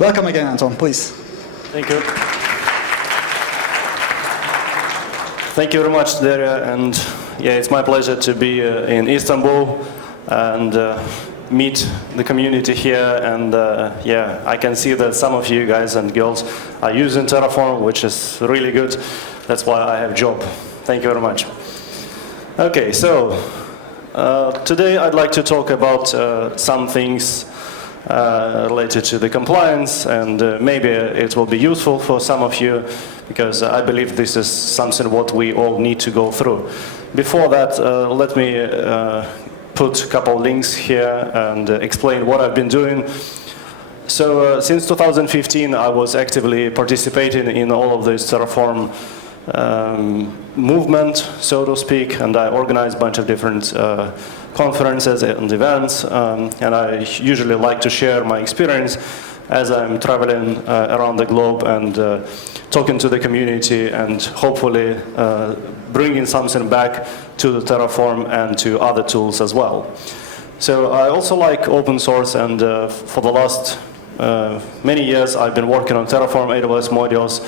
Welcome again, Anton, please. Thank you. Thank you very much, Daria, and yeah, it's my pleasure to be in Istanbul and meet the community here, and yeah, I can see that some of you guys and girls are using Terraform, which is really good. That's why I have a job. Thank you very much. Okay, so today I'd like to talk about some things related to the compliance, and maybe it will be useful for some of you, because I believe this is something what we all need to go through. Before that, let me put a couple links here and explain what I've been doing. So since 2015, I was actively participating in all of this Terraform movement, so to speak, and I organized a bunch of different conferences and events, and I usually like to share my experience as I'm traveling around the globe and talking to the community and hopefully bringing something back to the Terraform and to other tools as well. So I also like open source, and for the last many years I've been working on Terraform AWS modules,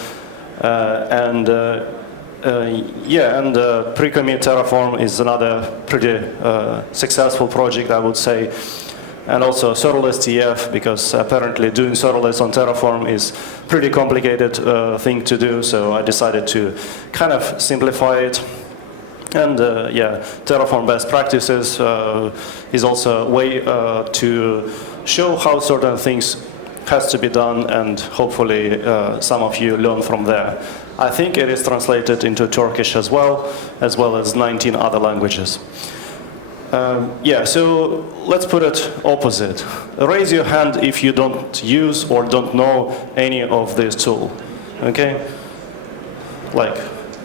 pre-commit Terraform is another pretty successful project, I would say. And also serverless TF, because apparently doing serverless on Terraform is pretty complicated thing to do, so I decided to kind of simplify it. And yeah, Terraform best practices is also a way to show how certain things has to be done, and hopefully some of you learn from there. I think it is translated into Turkish as well as 19 other languages. Yeah, so let's put it opposite. Raise your hand if you don't use or don't know any of this tool, okay? Like,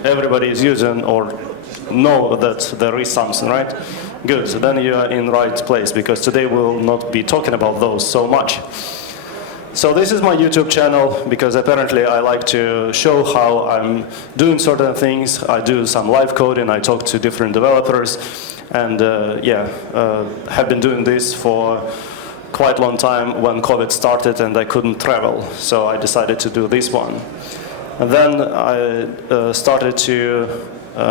everybody is using or know that there is something, right? Good, so then you are in the right place, because today we will not be talking about those so much. So this is my YouTube channel, because apparently I like to show how I'm doing certain things. I do some live coding, I talk to different developers, and have been doing this for quite a long time when COVID started and I couldn't travel, so I decided to do this one. And then I started to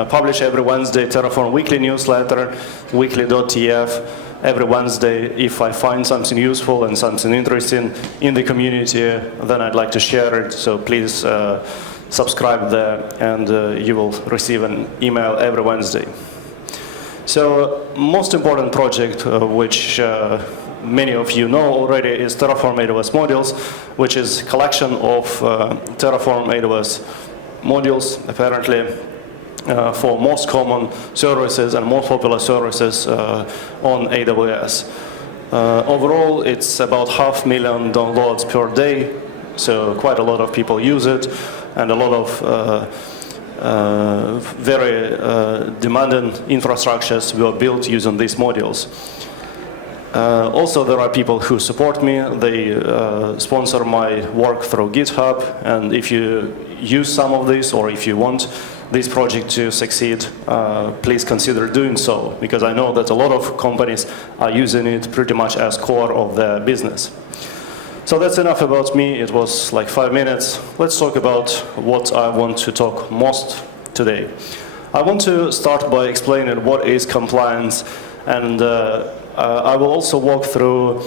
publish every Wednesday Terraform weekly newsletter, weekly.tf, every Wednesday. If I find something useful and something interesting in the community, then I'd like to share it, so please subscribe there, and you will receive an email every Wednesday. So most important project, which many of you know already, is Terraform AWS modules, which is a collection of Terraform AWS modules, apparently, for most common services and most popular services on AWS. Overall, it's about 500,000 downloads per day, so quite a lot of people use it, and a lot of very demanding infrastructures were built using these modules. Also, there are people who support me. They sponsor my work through GitHub, and if you use some of this, or if you want this project to succeed, please consider doing so, because I know that a lot of companies are using it pretty much as core of their business. So that's enough about me. It was like 5 minutes. Let's talk about what I want to talk most today. I want to start by explaining what is compliance, and I will also walk through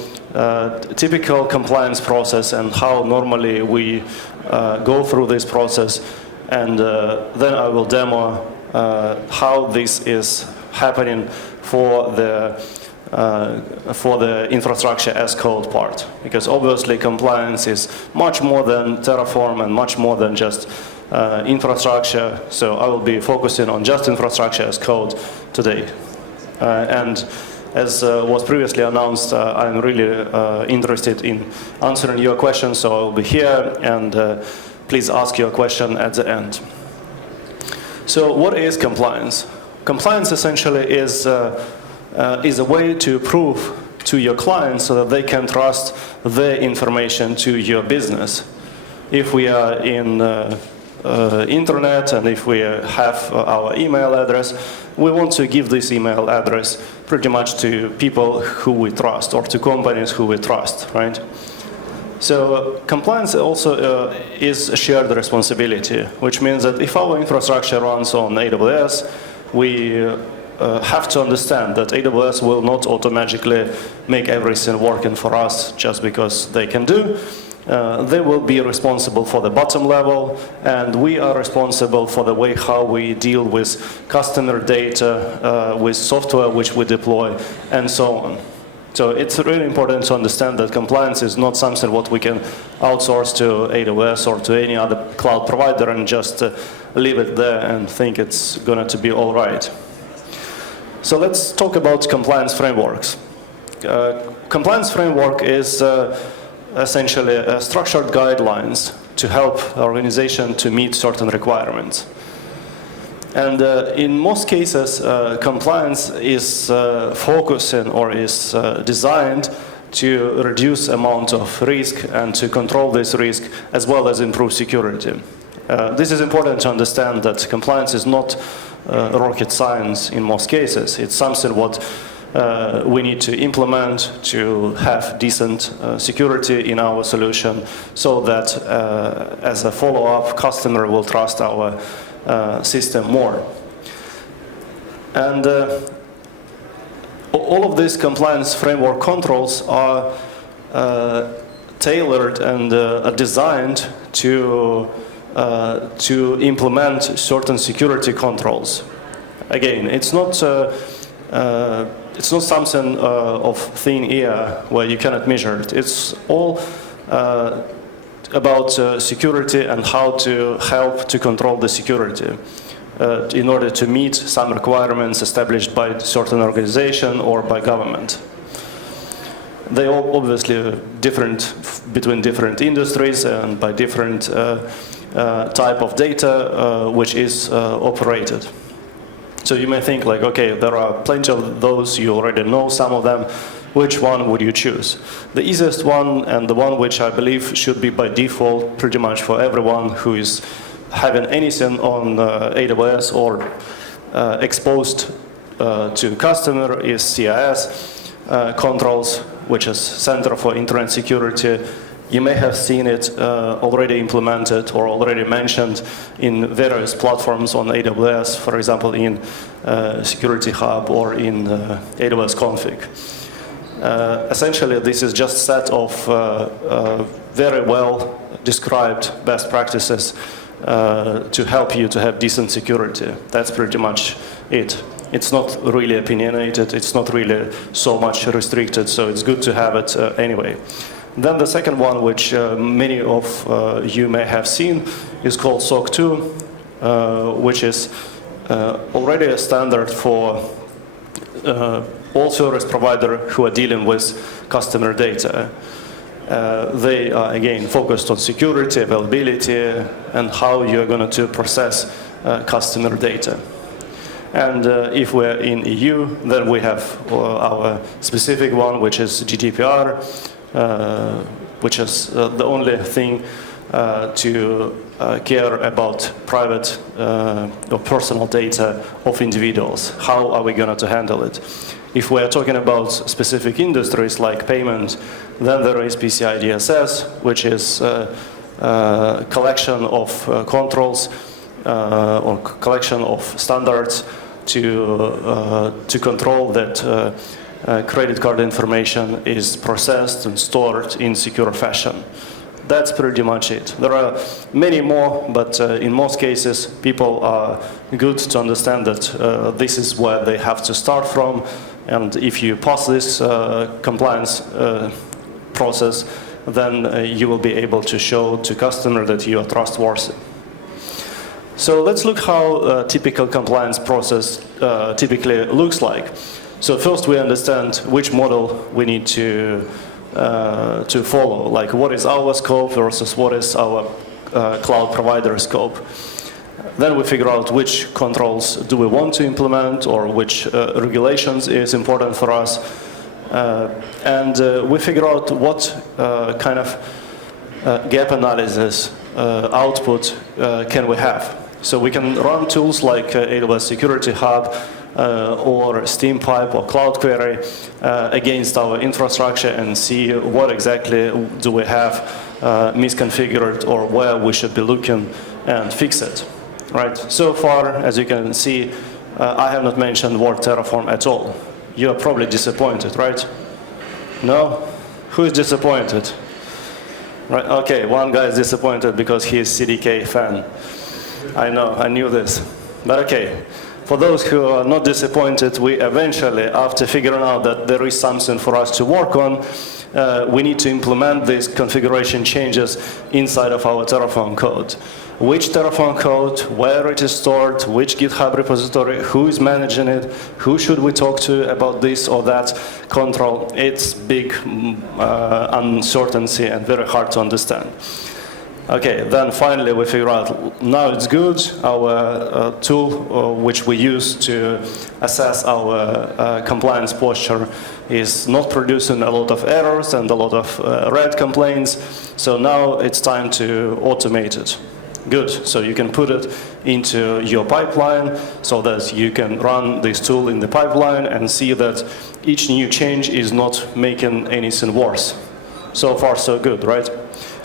typical compliance process and how normally we go through this process, and then I will demo how this is happening for the infrastructure as code part, because obviously compliance is much more than Terraform and much more than just infrastructure. So I will be focusing on just infrastructure as code today. And as was previously announced, I'm really interested in answering your questions, so I will be here, and please ask your question at the end. So what is compliance? Compliance essentially is a way to prove to your clients so that they can trust their information to your business. If we are in internet, and if we have our email address, we want to give this email address pretty much to people who we trust, or to companies who we trust, right? So compliance also is a shared responsibility, which means that if our infrastructure runs on AWS, we have to understand that AWS will not automatically make everything working for us just because they can do. They will be responsible for the bottom level, and we are responsible for the way how we deal with customer data, with software which we deploy, and so on. So it's really important to understand that compliance is not something what we can outsource to AWS or to any other cloud provider and just leave it there and think it's going to be all right. So let's talk about compliance frameworks. Compliance framework is essentially structured guidelines to help the organization to meet certain requirements. And in most cases, compliance is focusing or is designed to reduce amount of risk and to control this risk as well as improve security. This is important to understand that compliance is not rocket science in most cases. It's something what we need to implement to have decent security in our solution so that as a follow-up, customer will trust our system more. And all of these compliance framework controls are tailored and designed to implement certain security controls. Again, it's not something of thin air where you cannot measure it. It's all about security and how to help to control the security in order to meet some requirements established by certain organization or by government. They are obviously different between different industries and by different type of data which is operated. So you may think like, okay, there are plenty of those, you already know some of them. Which one would you choose? The easiest one, and the one which I believe should be by default pretty much for everyone who is having anything on AWS or exposed to customer, is CIS controls, which is Center for Internet Security. You may have seen it already implemented or already mentioned in various platforms on AWS, for example, in Security Hub or in AWS Config. Essentially, this is just a set of very well described best practices to help you to have decent security. That's pretty much it. It's not really opinionated, it's not really so much restricted, so it's good to have it anyway. Then the second one, which many of you may have seen, is called SOC 2, which is already a standard for all service providers who are dealing with customer data. They are, again, focused on security, availability, and how you're going to process customer data. And if we're in EU, then we have our specific one, which is GDPR, which is the only thing to care about private or personal data of individuals. How are we going to handle it? If we are talking about specific industries like payment, then there is PCI DSS, which is a collection of controls or collection of standards to control that credit card information is processed and stored in secure fashion. That's pretty much it. There are many more, but in most cases, people are good to understand that this is where they have to start from. And if you pass this compliance process, then you will be able to show to customer that you are trustworthy. So let's look how a typical compliance process typically looks like. So first we understand which model we need to follow, like what is our scope versus what is our cloud provider scope. Then we figure out which controls do we want to implement or which regulations is important for us. And we figure out what kind of gap analysis output can we have. So we can run tools like AWS Security Hub, or Steam Pipe or Cloud Query against our infrastructure and see what exactly do we have misconfigured or where we should be looking and fix it. Right. So far, as you can see, I have not mentioned word Terraform at all. You're probably disappointed, right? No? Who is disappointed? Right. Okay, one guy is disappointed because he is CDK fan. I know, I knew this. But okay, for those who are not disappointed, we eventually, after figuring out that there is something for us to work on, we need to implement these configuration changes inside of our Terraform code. Which Terraform code, where it is stored, which GitHub repository, who is managing it, who should we talk to about this or that control. It's big uncertainty and very hard to understand. Okay, then finally we figure out now it's good. Our tool which we use to assess our compliance posture is not producing a lot of errors and a lot of red complaints. So now it's time to automate it. Good, so you can put it into your pipeline so that you can run this tool in the pipeline and see that each new change is not making anything worse. So far so good, right?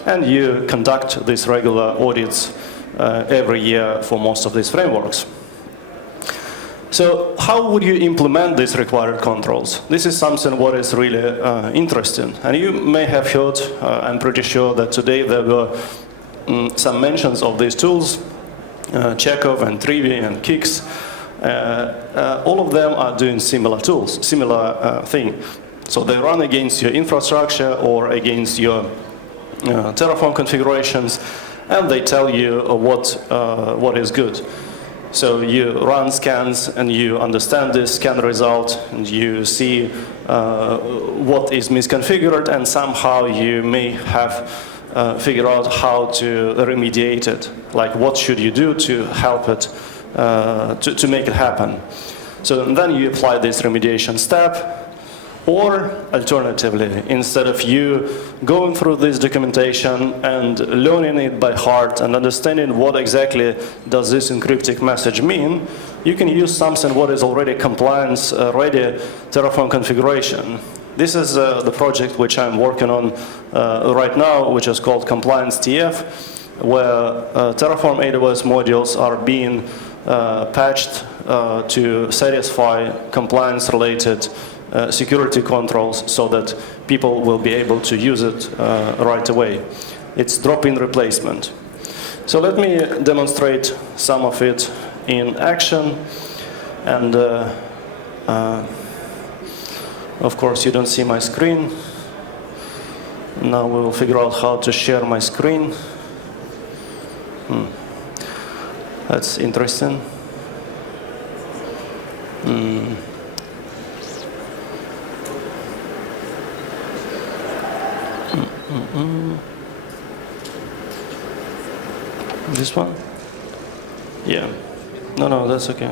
And you conduct these regular audits every year for most of these frameworks. So how would you implement these required controls? This is something what is really interesting. And you may have heard, I'm pretty sure that today there were some mentions of these tools, Chekhov and Trivi and Kix. All of them are doing similar tools, similar thing. So they run against your infrastructure or against your Terraform configurations, and they tell you what is good. So you run scans and you understand this scan result and you see what is misconfigured, and somehow you may have figure out how to remediate it. Like what should you do to help it, to make it happen. So then you apply this remediation step. Or alternatively, instead of you going through this documentation and learning it by heart and understanding what exactly does this encryptic message mean, you can use something what is already compliance ready Terraform configuration. This is the project which I'm working on right now, which is called Compliance TF, where Terraform AWS modules are being patched to satisfy compliance-related security controls so that people will be able to use it right away. It's drop-in replacement. So let me demonstrate some of it in action. And of course, you don't see my screen. Now we will figure out how to share my screen. That's interesting. This one? Yeah. No, that's okay.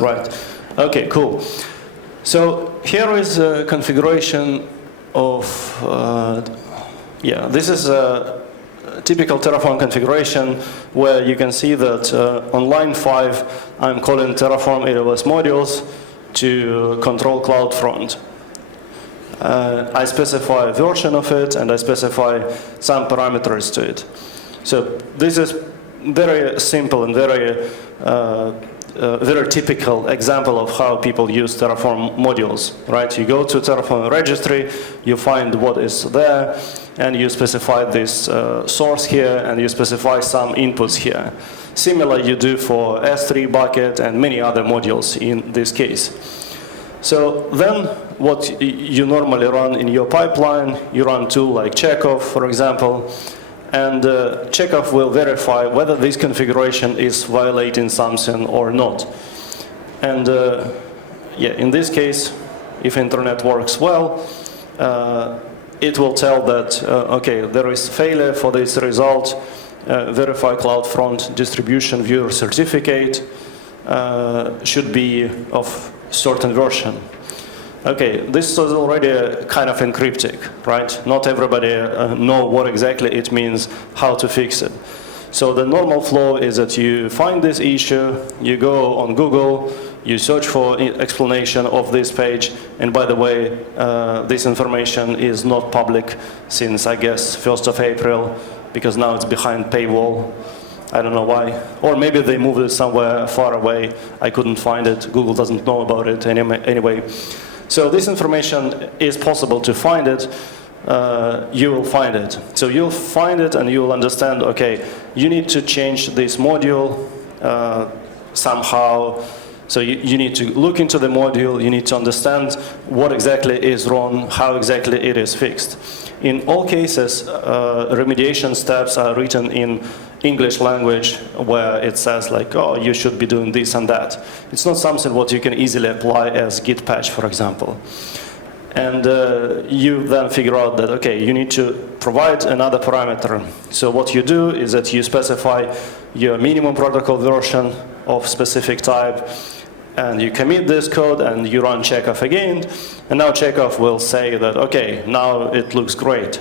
Right. Okay, cool. So here is a configuration of, this is a typical Terraform configuration where you can see that on line 5, I'm calling Terraform AWS modules to control CloudFront. I specify a version of it and I specify some parameters to it. So this is very simple and very typical example of how people use Terraform modules, right? You go to Terraform registry, you find what is there, and you specify this source here, and you specify some inputs here. Similar you do for S3 bucket and many other modules in this case. So then what you normally run in your pipeline, you run tool like Chekhov, for example, and Chekhov will verify whether this configuration is violating something or not. And in this case, if internet works well, it will tell that, okay, there is failure for this result, verify CloudFront distribution viewer certificate should be of certain version. Okay, this is already kind of encrypted, right? Not everybody know what exactly it means, how to fix it. So the normal flow is that you find this issue, you go on Google, you search for explanation of this page, and by the way, this information is not public since, I guess, 1st of April, because now it's behind paywall. I don't know why. Or maybe they moved it somewhere far away. I couldn't find it. Google doesn't know about it anyway. So this information is possible to find it. You will find it. So you'll find it and you'll understand, okay, you need to change this module somehow. So you need to look into the module, you need to understand what exactly is wrong, how exactly it is fixed. In all cases, remediation steps are written in English language where it says like, oh, you should be doing this and that. It's not something what you can easily apply as git patch, for example. And you then figure out that, okay, you need to provide another parameter. So what you do is that you specify your minimum protocol version of specific type, and you commit this code and you run checkoff again, and now checkoff will say that, okay, now it looks great.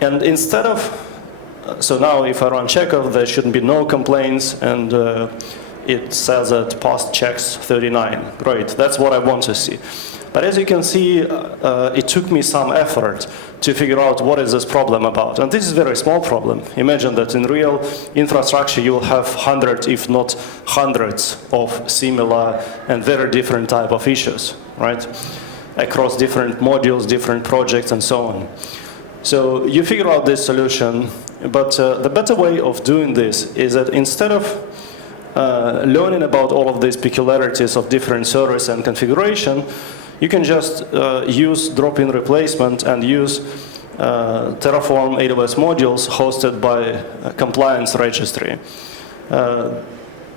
And instead of, so now if I run checkoff, there shouldn't be no complaints, and it says that passed checks 39. Great, that's what I want to see. But as you can see, it took me some effort to figure out what is this problem about. And this is a very small problem. Imagine that in real infrastructure, you will have hundreds, if not hundreds, of similar and very different type of issues, right? Across different modules, different projects, and so on. So you figure out this solution, but the better way of doing this is that instead of learning about all of these peculiarities of different servers and configuration, you can just use drop-in replacement and use Terraform AWS modules hosted by a compliance registry.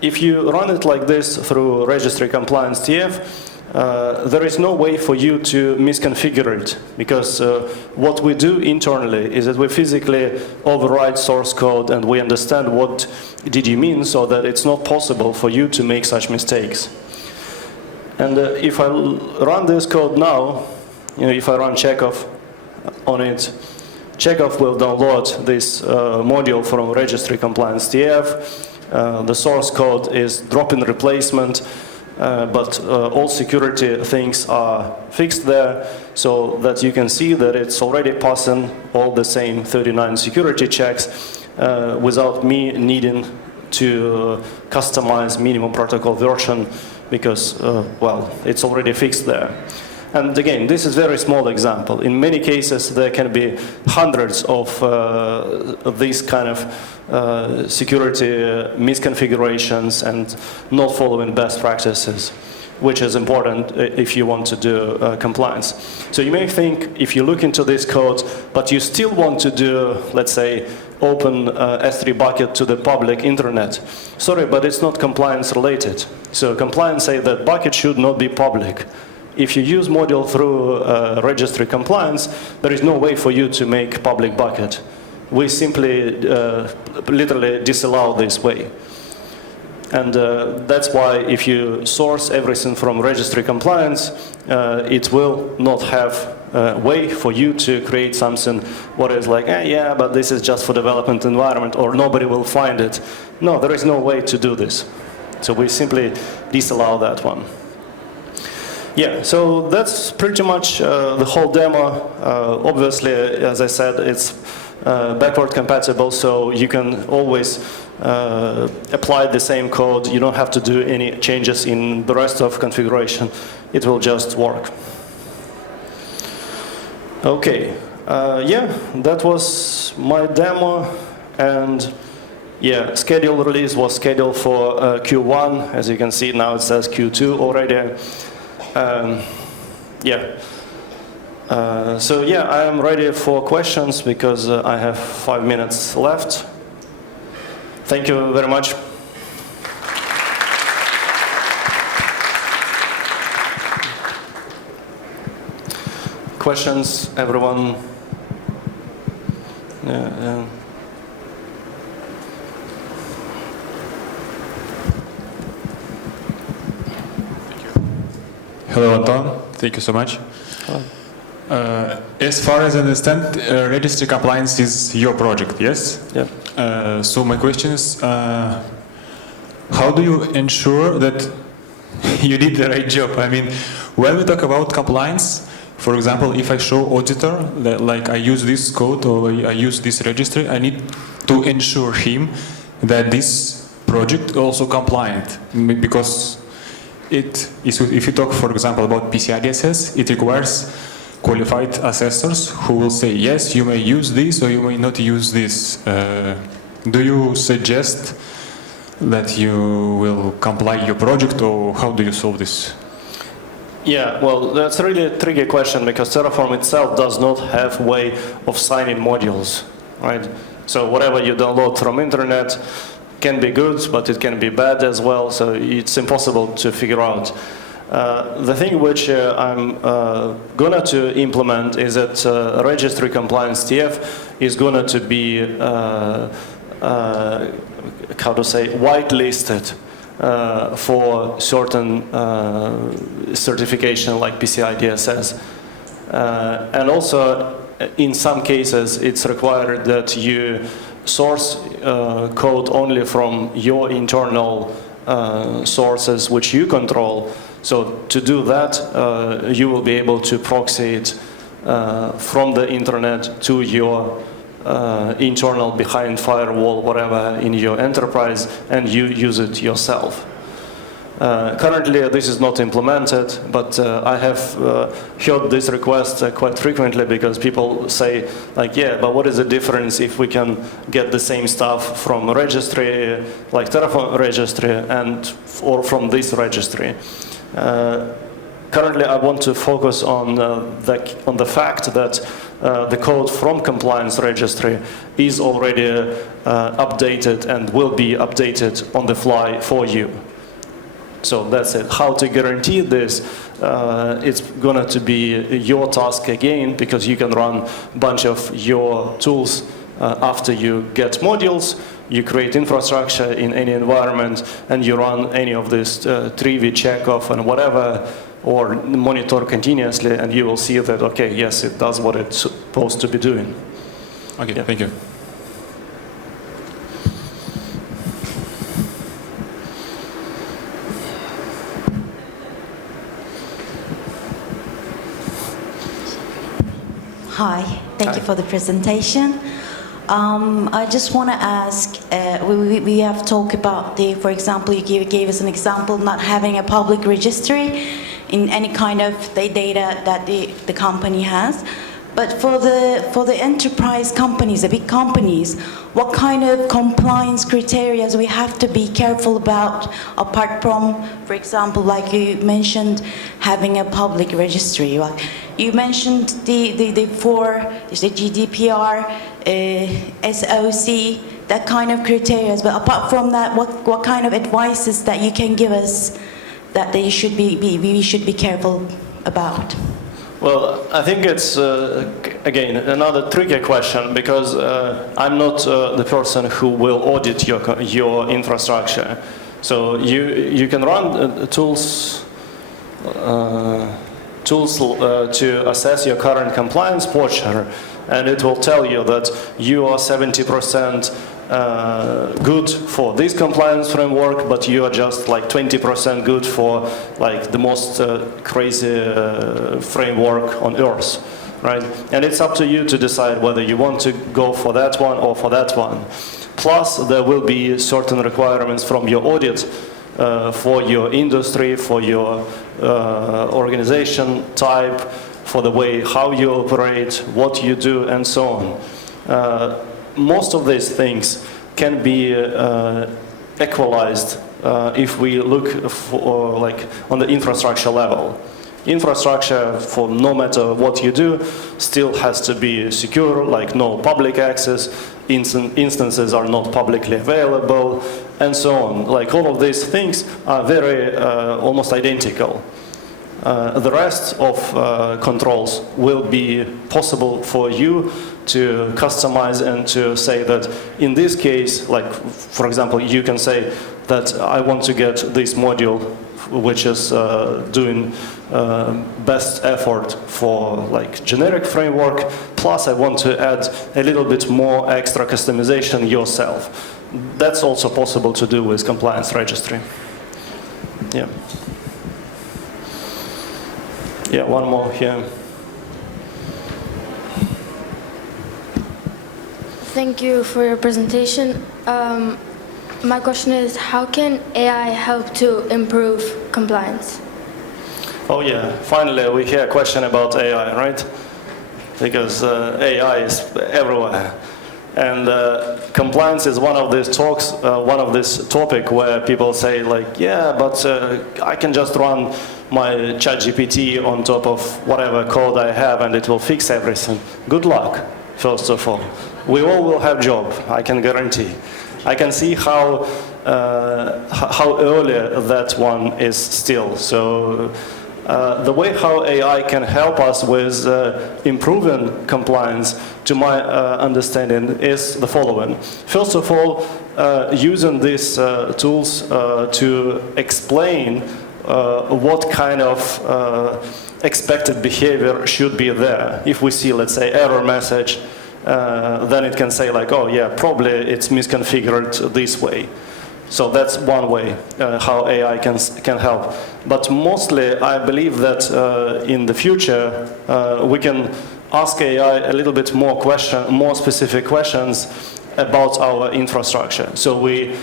If you run it like this through registry compliance TF, there is no way for you to misconfigure it, because what we do internally is that we physically override source code and we understand what did you mean, so that it's not possible for you to make such mistakes. And if I run this code now, if I run checkoff on it, checkoff will download this module from registry compliance TF. The source code is drop-in replacement, but all security things are fixed there, so that you can see that it's already passing all the same 39 security checks without me needing to customize minimum protocol version, because, well, it's already fixed there. And again, this is a very small example. In many cases, there can be hundreds of these kind of security misconfigurations and not following best practices, which is important if you want to do compliance. So you may think, if you look into this code, but you still want to do, let's say, open S3 bucket to the public internet. Sorry, but it's not compliance related. So compliance say that bucket should not be public. If you use module through registry compliance, there is no way for you to make public bucket. We simply literally disallow this way. And that's why if you source everything from registry compliance, it will not have a way for you to create something what is like, yeah, but this is just for development environment, or nobody will find it. No, there is no way to do this. So we simply disallow that one. Yeah, so that's pretty much the whole demo. Obviously, as I said, it's backward compatible, so you can always apply the same code. You don't have to do any changes in the rest of configuration. It will just work. Okay, yeah, that was my demo, and yeah, schedule release was scheduled for Q1. As you can see now, it says Q2 already. Yeah. So yeah, I am ready for questions because I have 5 minutes left. Thank you very much. Questions, everyone? Yeah. Hello, Anton. Thank you so much. As far as I understand, registry compliance is your project, yes? Yeah. So my question is, how do you ensure that you did the right job? I mean, when we talk about compliance, for example, if I show auditor that like I use this code or I use this registry, I need to ensure him that this project also compliant, because it is, if you talk, for example, about PCI DSS, it requires qualified assessors who will say, yes, you may use this or you may not use this. Do you suggest that you will comply your project, or how do you solve this? Yeah, well, that's a really tricky question because Terraform itself does not have way of signing modules, right? So whatever you download from internet can be good, but it can be bad as well, so it's impossible to figure out. The thing which I'm gonna to implement is that registry compliance TF is gonna to be how to say, whitelisted for certain certification like PCI DSS. And also, in some cases, it's required that you source code only from your internal sources which you control. So to do that, you will be able to proxy it from the internet to your internal behind firewall, whatever, in your enterprise, and you use it yourself. Currently, this is not implemented, but I have heard this request quite frequently because people say, like, yeah, but what is the difference if we can get the same stuff from a registry, like Terraform registry, and or from this registry? Currently, I want to focus on the fact that the code from compliance registry is already updated and will be updated on the fly for you. So that's it. How to guarantee this? It's going to be your task again, because you can run a bunch of your tools after you get modules. You create infrastructure in any environment, and you run any of this Trivi, checkoff, and whatever, or monitor continuously, and you will see that, okay, yes, it does what it's supposed to be doing. Okay, yeah. Thank you. Hi, thank you for the presentation. I just want to ask, we have talked about for example, you gave us an example, not having a public registry in any kind of the data that the company has. But for the enterprise companies, the big companies, what kind of compliance criteria we have to be careful about, apart from, for example, like you mentioned, having a public registry? Like you mentioned the four, the GDPR, SOC, that kind of criteria. But apart from that, what kind of advices that you can give us that we should be careful about? Well, I think it's, again, another tricky question, because I'm not the person who will audit your infrastructure. So you can run tools to assess your current compliance posture, and it will tell you that you are 70% good for this compliance framework, but you are just like 20% good for like the most crazy framework on earth, right? And it's up to you to decide whether you want to go for that one or for that one. Plus, there will be certain requirements from your audit for your industry, for your organization type, for the way how you operate, what you do, and so on. Most of these things can be equalized if we look for, like, on the infrastructure level. Infrastructure, for no matter what you do, still has to be secure, like no public access, instances are not publicly available, and so on. Like all of these things are very almost identical. The rest of controls will be possible for you to customize and to say that in this case, like for example, you can say that I want to get this module which is doing best effort for like generic framework, plus I want to add a little bit more extra customization yourself. That's also possible to do with compliance registry. Yeah. Yeah, one more here. Thank you for your presentation. My question is, how can AI help to improve compliance? Oh yeah, finally we hear a question about AI, right? Because AI is everywhere. And compliance is one of these talks, one of this topic where people say like, yeah, but I can just run my ChatGPT on top of whatever code I have and it will fix everything. Good luck, first of all. We all will have job, I can guarantee. I can see how early that one is still. So the way how AI can help us with improving compliance, to my understanding, is the following. First of all, using these tools to explain what kind of expected behavior should be there. If we see, let's say, error message, then it can say like, oh yeah, probably it's misconfigured this way. So that's one way how AI can help. But mostly, I believe that in the future, we can ask AI a little bit more specific questions about our infrastructure. So we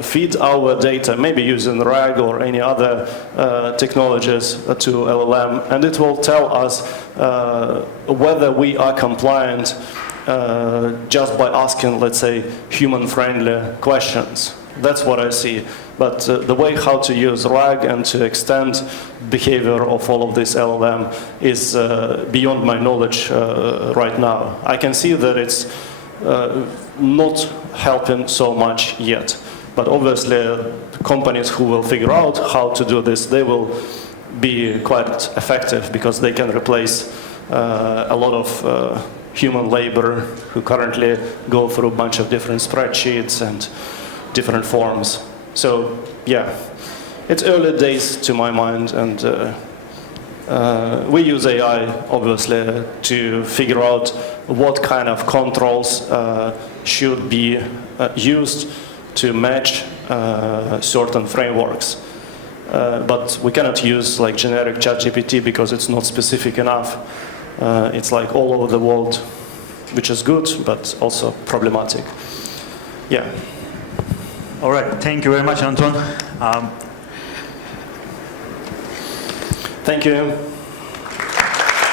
feed our data, maybe using RAG or any other technologies to LLM, and it will tell us whether we are compliant just by asking, let's say, human-friendly questions. That's what I see. But the way how to use RAG and to extend behavior of all of this LLM is beyond my knowledge right now. I can see that it's not helping so much yet. But obviously, companies who will figure out how to do this, they will be quite effective because they can replace a lot of human labor who currently go through a bunch of different spreadsheets and different forms. So yeah, it's early days to my mind, and we use AI obviously to figure out what kind of controls should be used to match certain frameworks. But we cannot use like generic ChatGPT because it's not specific enough. It's like all over the world, which is good, but also problematic. Yeah. All right, thank you very much, Anton. Thank you.